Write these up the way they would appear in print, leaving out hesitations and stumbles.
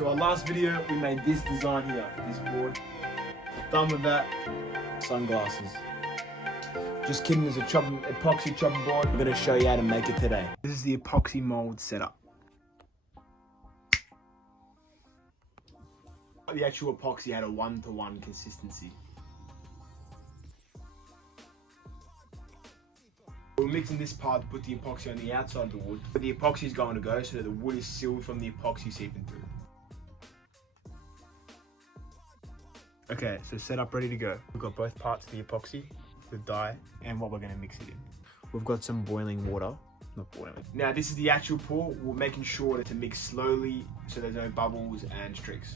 So our last video, we made this design here, this board. Done with that, sunglasses. Just kidding, there's a epoxy chopping board. I'm gonna show you how to make it today. This is the epoxy mold setup. The actual epoxy had a 1-to-1 consistency. We're mixing this part to put the epoxy on the outside of the wood. But the epoxy is going to go so that the wood is sealed from the epoxy seeping through. Okay, so set up, ready to go. We've got both parts of the epoxy, the dye, and what we're going to mix it in. We've got some boiling water. Not boiling. Now this is the actual pour. We're making sure to mix slowly so there's no bubbles and streaks.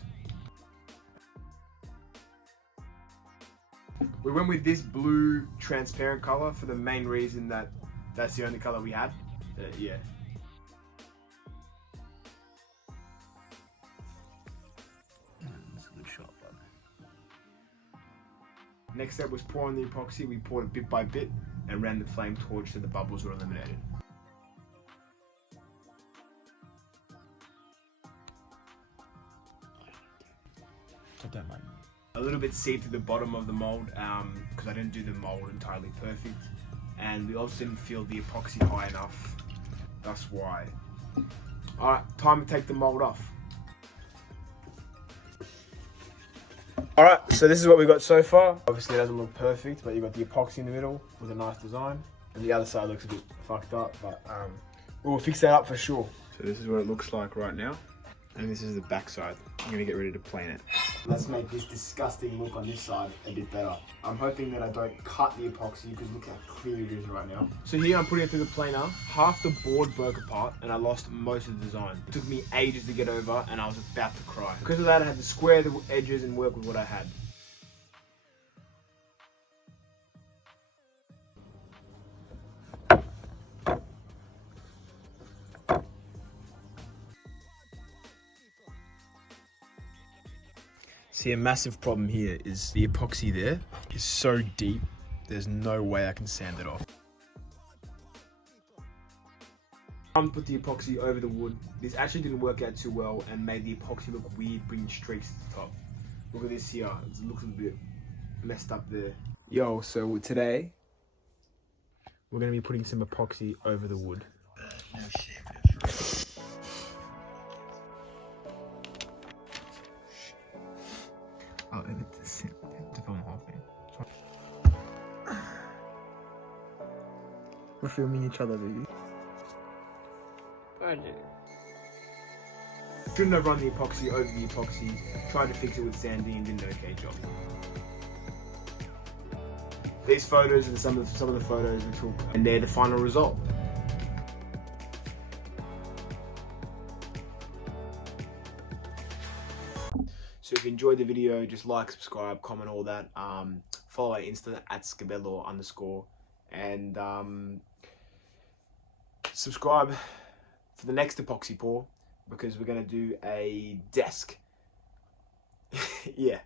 We went with this blue transparent color for the main reason that that's the only color we had. Yeah. That's a good shot, bud. Next step was pouring the epoxy. We poured it bit by bit and ran the flame torch so the bubbles were eliminated. I don't mind. A little bit seeped to the bottom of the mold because I didn't do the mold entirely perfect, and we also didn't feel the epoxy high enough. That's why. Alright, time to take the mold off. Alright, so this is what we got so far. Obviously it doesn't look perfect, but you got the epoxy in the middle with a nice design, and the other side looks a bit fucked up, but we'll fix that up for sure. So this is what it looks like right now, and this is the back side. I'm gonna get ready to plane it. Let's make this disgusting look on this side a bit better. I'm hoping that I don't cut the epoxy because look how clear it is right now. So here I'm putting it through the planer. Half the board broke apart and I lost most of the design. It took me ages to get over and I was about to cry. Because of that I had to square the edges and work with what I had. See, a massive problem here is the epoxy there is so deep, there's no way I can sand it off. I'm put the epoxy over the wood. This actually didn't work out too well and made the epoxy look weird, bringing streaks to the top. Look at this here, it looks a bit messed up there. Yo, so today, we're gonna be putting some epoxy over the wood. No shit. I'll edit this to film the whole thing. We're filming each other, baby. I do. Shouldn't have run the epoxy over the epoxy. Tried to fix it with Sandy and did an okay job. These photos are some of the photos we took, and they're the final result. So if you enjoyed the video, just like, subscribe, comment, all that. Follow our Insta at @Scabello_, and subscribe for the next epoxy pour because we're gonna do a desk. Yeah.